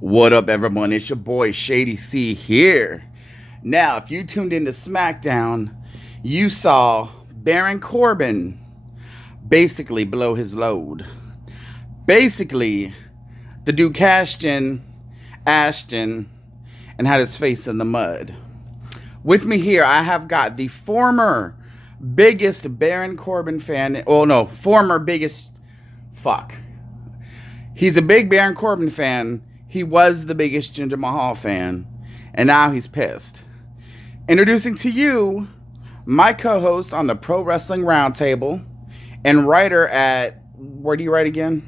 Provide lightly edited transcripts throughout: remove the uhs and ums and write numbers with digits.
What up, everyone? It's your boy Shady C here. Now, if you tuned into SmackDown, you saw Baron Corbin basically blow his load. Basically, the dude cashed in Ashton and had his face in the mud. With me here, I have got the former biggest Baron Corbin fan. Oh, no, former biggest. Fuck. He's a big Baron Corbin fan. He was the biggest Jinder Mahal fan, and now he's pissed. Introducing to you my co-host on the Pro Wrestling Roundtable and writer at, where do you write again?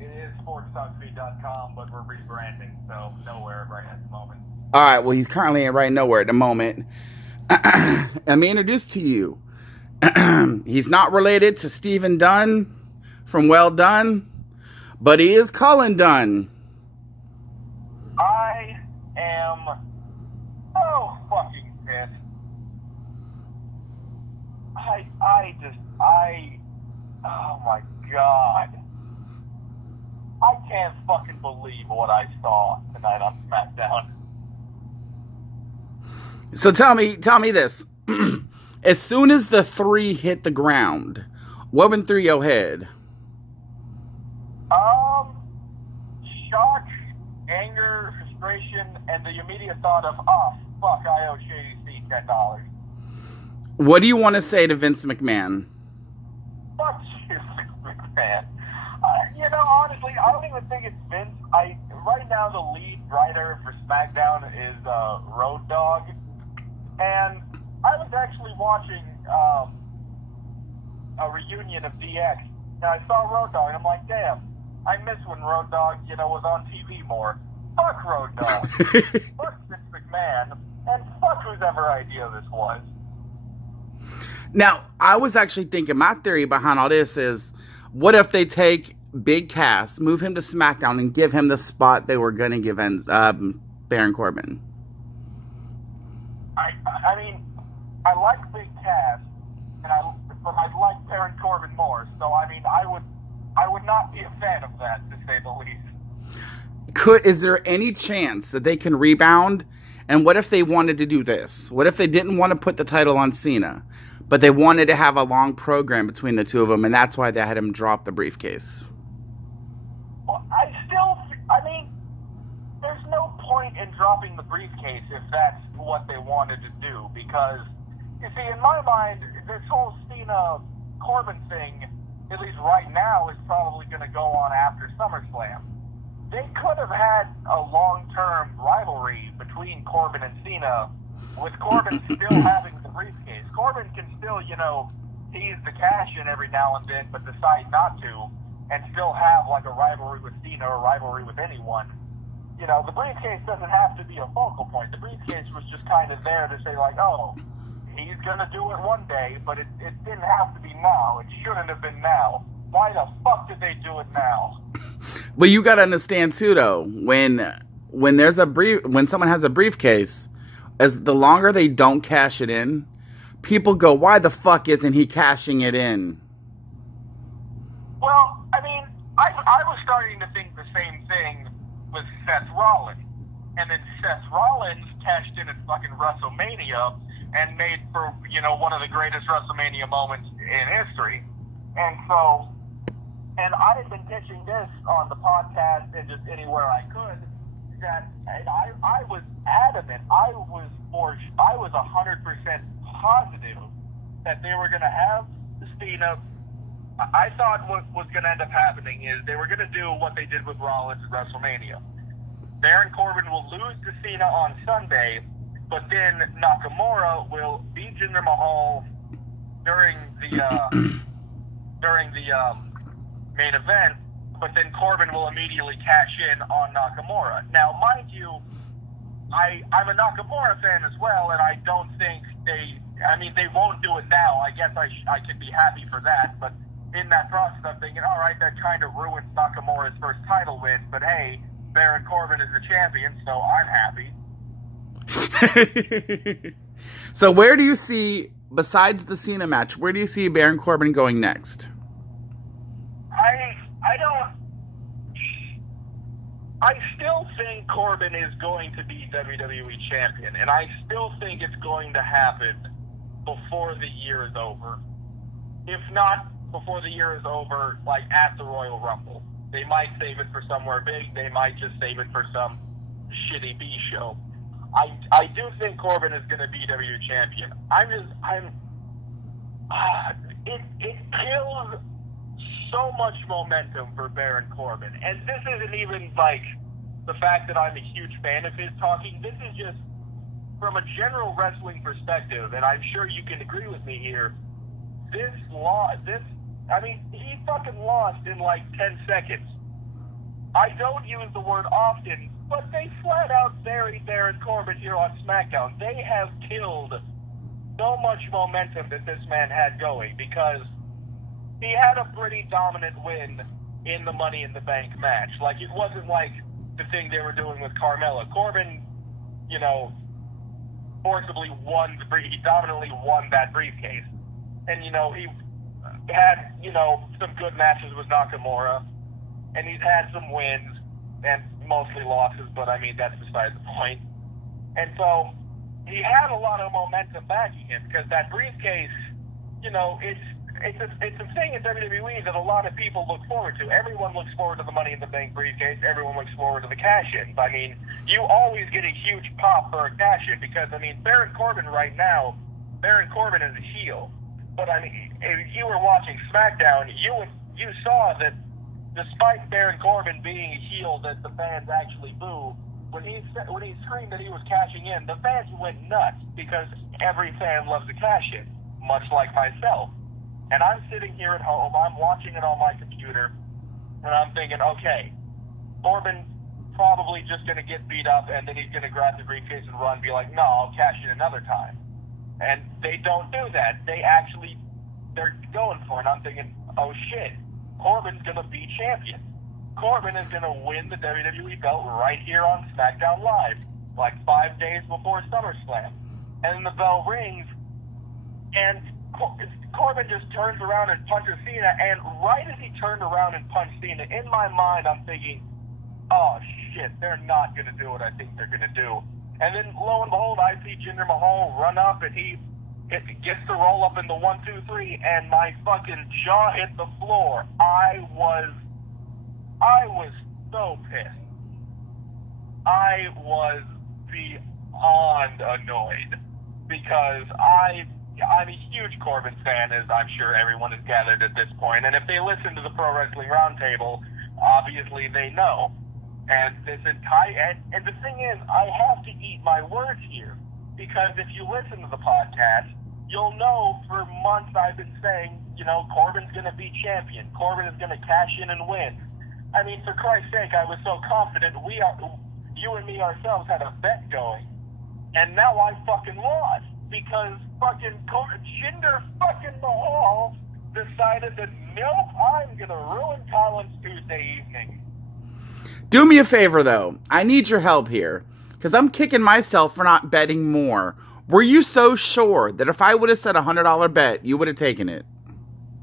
It is sports.feed.com, but we're rebranding, so nowhere right at the moment. All right, well, he's currently right nowhere at the moment. Let me introduce to you. He's not related to Stephen Dunn from Well Done, but he is Colin Dunn. I am so fucking pissed. Oh my god. I can't fucking believe what I saw tonight on SmackDown. So tell me this. As soon as the three hit the ground, what went through your head? Shock, anger, frustration, and the immediate thought of, oh, fuck, I owe Shady C $10. What do you want to say to Vince McMahon? Fuck you, Vince McMahon. Honestly, I don't even think it's Vince. Right now, the lead writer for SmackDown is Road Dogg, and I was actually watching a reunion of DX, and I saw Road Dogg, and I'm like, damn, I miss when Road Dogg, was on TV more. Fuck Road Dogg. Fuck Vince McMahon, and fuck whose ever idea this was. Now, I was actually thinking, my theory behind all this is, what if they take Big Cass, move him to SmackDown, and give him the spot they were going to give Baron Corbin? I mean, I like Big Cass, but I like Baron Corbin more. So I mean, I would not be a fan of that, to say the least. Is there any chance that they can rebound? And what if they wanted to do this? What if they didn't want to put the title on Cena, but they wanted to have a long program between the two of them, and that's why they had him drop the briefcase? Well, there's no point in dropping the briefcase if that's what they wanted to do, because, you see, in my mind, this whole Cena-Corbin thing, at least right now, is probably going to go on after SummerSlam. They could have had a long-term rivalry between Corbin and Cena, with Corbin still having the briefcase. Corbin can still, tease the cash in every now and then, but decide not to, and still have, like, a rivalry with Cena or a rivalry with anyone. The briefcase doesn't have to be a focal point. The briefcase was just kind of there to say, like, oh, he's going to do it one day, but it didn't have to be now. It shouldn't have been now. Why the fuck did they do it now? Well, you got to understand, too, though, when someone has a briefcase, as the longer they don't cash it in, people go, why the fuck isn't he cashing it in? Well, I mean, I was starting to think the same thing with Seth Rollins. And then Seth Rollins cashed in at fucking WrestleMania and made for, one of the greatest WrestleMania moments in history. And I had been pitching this on the podcast and just anywhere I could, that I was adamant, I was 100% positive that they were going to have Cena. I thought what was going to end up happening is they were going to do what they did with Rollins at WrestleMania. Baron Corbin will lose to Cena on Sunday, but then Nakamura will beat Jinder Mahal during the main event, but then Corbin will immediately cash in on Nakamura. Now, mind you, I'm a Nakamura fan as well, and I don't think they won't do it now. I guess I could be happy for that, but in that process, I'm thinking, all right, that kind of ruins Nakamura's first title win, but hey, Baron Corbin is the champion, so I'm happy. So where do you see, besides the Cena match, where do you see Baron Corbin going next? I don't... I still think Corbin is going to be WWE champion, and I still think it's going to happen before the year is over. If not before the year is over, like at the Royal Rumble. They might save it for somewhere big. They might just save it for some shitty B show. I do think Corbin is going to be WWE champion. It kills so much momentum for Baron Corbin. And this isn't even like the fact that I'm a huge fan of his talking. This is just from a general wrestling perspective, and I'm sure you can agree with me here. He fucking lost in like 10 seconds. I don't use the word often, but they flat out buried Baron Corbin here on SmackDown. They have killed so much momentum that this man had going because he had a pretty dominant win in the Money in the Bank match. Like, it wasn't like the thing they were doing with Carmella. Corbin, forcibly he dominantly won that briefcase. And, he had, some good matches with Nakamura, and he's had some wins, and mostly losses, but that's beside the point. And so, he had a lot of momentum backing him, because that briefcase, it's a thing in WWE that a lot of people look forward to. Everyone looks forward to the Money in the Bank briefcase. Everyone looks forward to the cash-ins. You always get a huge pop for a cash-in, because, Baron Corbin right now, Baron Corbin is a heel. But, if you were watching SmackDown, you saw that despite Baron Corbin being a heel that the fans actually boo, when he screamed that he was cashing in, the fans went nuts because every fan loves a cash-in, much like myself. And I'm sitting here at home, I'm watching it on my computer, and I'm thinking, okay, Corbin's probably just going to get beat up, and then he's going to grab the briefcase and run and be like, no, I'll cash in another time. And they don't do that. They're going for it. I'm thinking, oh shit, Corbin's going to be champion. Corbin is going to win the WWE belt right here on SmackDown Live, like 5 days before SummerSlam. And then the bell rings, and Corbin just turns around and punches Cena, and right as he turned around and punched Cena, in my mind I'm thinking, oh shit, they're not going to do what I think they're going to do. And then lo and behold, I see Jinder Mahal run up, and he gets to roll up in the 1, 2, 3, and my fucking jaw hit the floor. I was so pissed. I was beyond annoyed because I'm a huge Corbin fan, as I'm sure everyone has gathered at this point. And if they listen to the Pro Wrestling Roundtable, obviously they know. And and the thing is, I have to eat my words here, because if you listen to the podcast, you'll know for months I've been saying, Corbin's going to be champion. Corbin is going to cash in and win. For Christ's sake, I was so confident. You and me ourselves had a bet going, and now I fucking lost because fucking Jinder fucking Mahal decided that nope, I'm going to ruin Colin's Tuesday evening. Do me a favor, though. I need your help here, because I'm kicking myself for not betting more. Were you so sure that if I would have said a $100 bet, you would have taken it?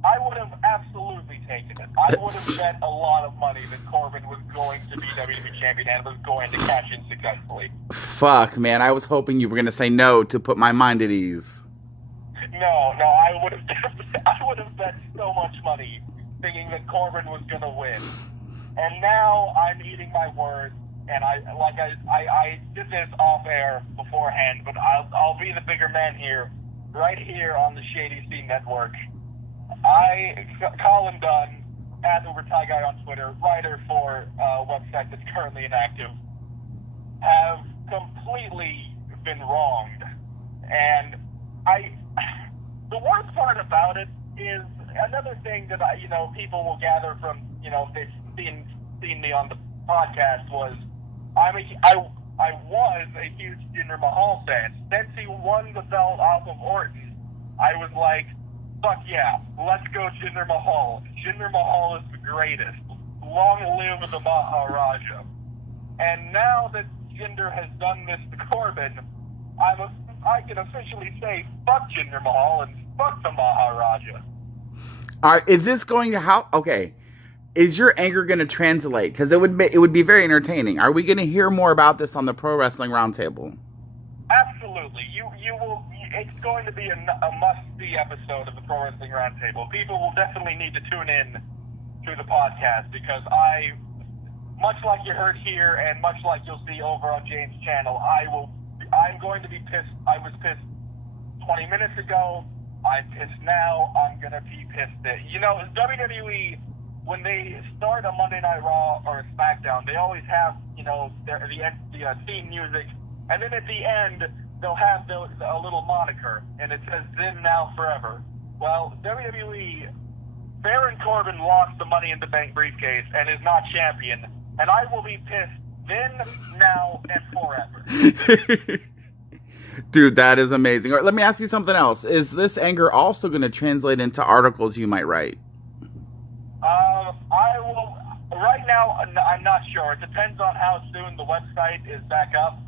I would have absolutely taken it. I would have bet a lot of money that Corbin was going to be WWE champion and was going to cash in successfully. Fuck, man. I was hoping you were going to say no to put my mind at ease. No, I would have bet so much money thinking that Corbin was going to win. And now I'm eating my words, and I did this off air beforehand, but I'll be the bigger man here, right here on the Shady C Network. Colin Dunn, at Uber Tie Guy on Twitter, writer for a website that's currently inactive, have completely been wronged. And the worst part about it is another thing that people will gather from if they've seen me on the podcast was I was a huge Jinder Mahal fan. Since he won the belt off of Orton, I was like, fuck yeah, let's go Jinder Mahal. Jinder Mahal is the greatest. Long live the Maharaja. And now that Jinder has done this to Corbin, I can officially say fuck Jinder Mahal and fuck the Maharaja. Is this going to okay. is your anger going to translate? Because it would be very entertaining. Are we going to hear more about this on the Pro Wrestling Roundtable? Absolutely. You will. It's going to be a must-see episode of the Pro Wrestling Roundtable. People will definitely need to tune in to the podcast because much like you heard here and much like you'll see over on James' channel, I'm going to be pissed. I was pissed 20 minutes ago. I'm pissed now. I'm going to be pissed. WWE, when they start a Monday Night Raw or a SmackDown, they always have, the theme music. And then at the end, they'll have a little moniker, and it says, then, now, forever. Well, WWE, Baron Corbin lost the Money in the Bank briefcase and is not champion. And I will be pissed then, now, and forever. Dude, that is amazing. All right, let me ask you something else. Is this anger also going to translate into articles you might write? I will. Right now, I'm not sure. It depends on how soon the website is back up.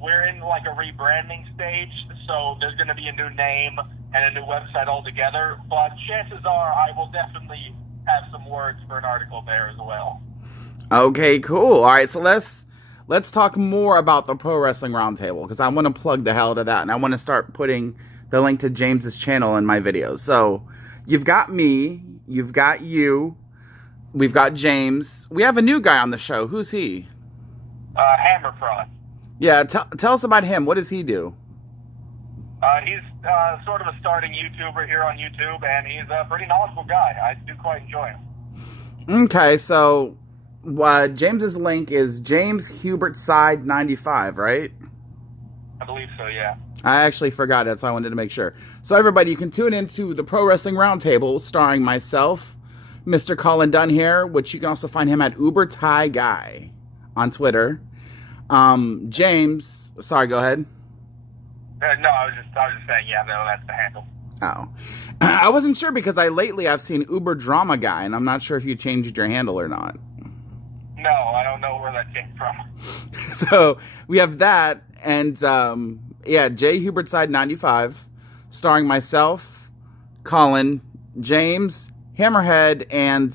We're in like a rebranding stage, so there's going to be a new name and a new website altogether. But chances are I will definitely have some words for an article there as well. Okay, cool. All right, so let's talk more about the Pro Wrestling Roundtable because I want to plug the hell out of that, and I want to start putting the link to James's channel in my videos. So you've got me, you've got you, we've got James. We have a new guy on the show. Who's he? Hammer Fraud. Yeah, tell us about him. What does he do? He's sort of a starting YouTuber here on YouTube, and he's a pretty knowledgeable guy. I do quite enjoy him. Okay, so James's link is James Hubert Side 95, right? I believe so, yeah. I actually forgot it, so I wanted to make sure. So everybody, you can tune into the Pro Wrestling Roundtable, starring myself, Mr. Colin Dunn here, which you can also find him at Uber Thai Guy on Twitter. James, sorry, go ahead. No, I was just saying, yeah, no, that's the handle. Oh. I wasn't sure because I've seen Uber Drama Guy, and I'm not sure if you changed your handle or not. No, I don't know where that came from. So we have that, and J Hubert Side 95, starring myself, Colin, James, Hammerhead, and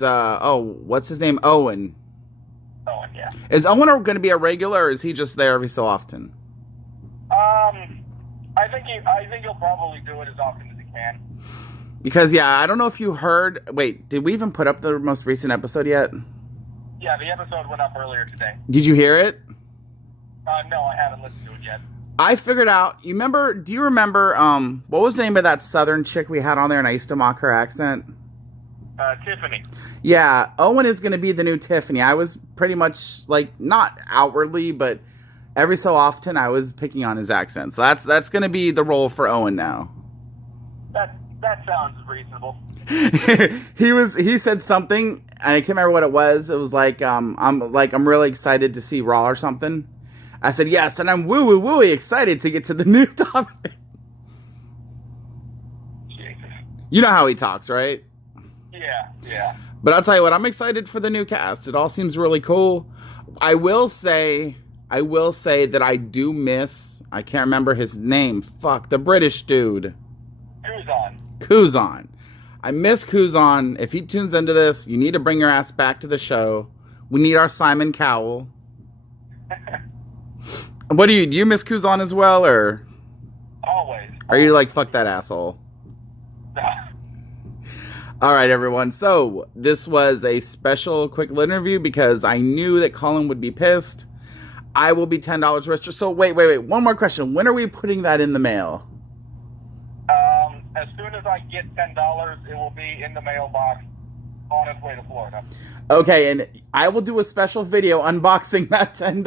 what's his name? Owen. Owen, yeah. Is Owen going to be a regular, or is he just there every so often? I think he'll probably do it as often as he can. Because I don't know if you heard. Wait, did we even put up the most recent episode yet? Yeah, the episode went up earlier today. Did you hear it? No, I haven't listened to it yet. I figured out. Do you remember? What was the name of that Southern chick we had on there, and I used to mock her accent? Tiffany. Yeah, Owen is going to be the new Tiffany. I was pretty much not outwardly, but every so often I was picking on his accent. So that's going to be the role for Owen now. That sounds reasonable. He said something, and I can't remember what it was. It was I'm really excited to see Raw or something. I said yes, and I'm woo excited to get to the new topic. Jesus. You know how he talks, right? Yeah. But I'll tell you what, I'm excited for the new cast. It all seems really cool. I will say that I do miss, I can't remember his name. Fuck, the British dude. Kuzan. I miss Kuzan. If he tunes into this, you need to bring your ass back to the show. We need our Simon Cowell. Do you miss Kuzan as well, or? Always. Are you fuck that asshole? All right, everyone. So this was a special quick little interview because I knew that Colin would be pissed. I will be $10 richer. So wait. One more question. When are we putting that in the mail? As soon as I get $10, it will be in the mailbox on its way to Florida. Okay, and I will do a special video unboxing that $10.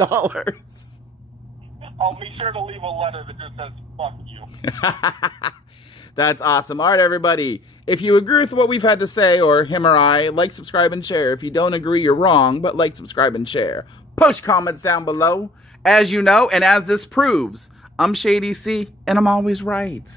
I'll be sure to leave a letter that just says, fuck you. That's awesome. All right, everybody. If you agree with what we've had to say, or him or I, like, subscribe, and share. If you don't agree, you're wrong, but like, subscribe, and share. Post comments down below. As you know, and as this proves, I'm Shady C, and I'm always right.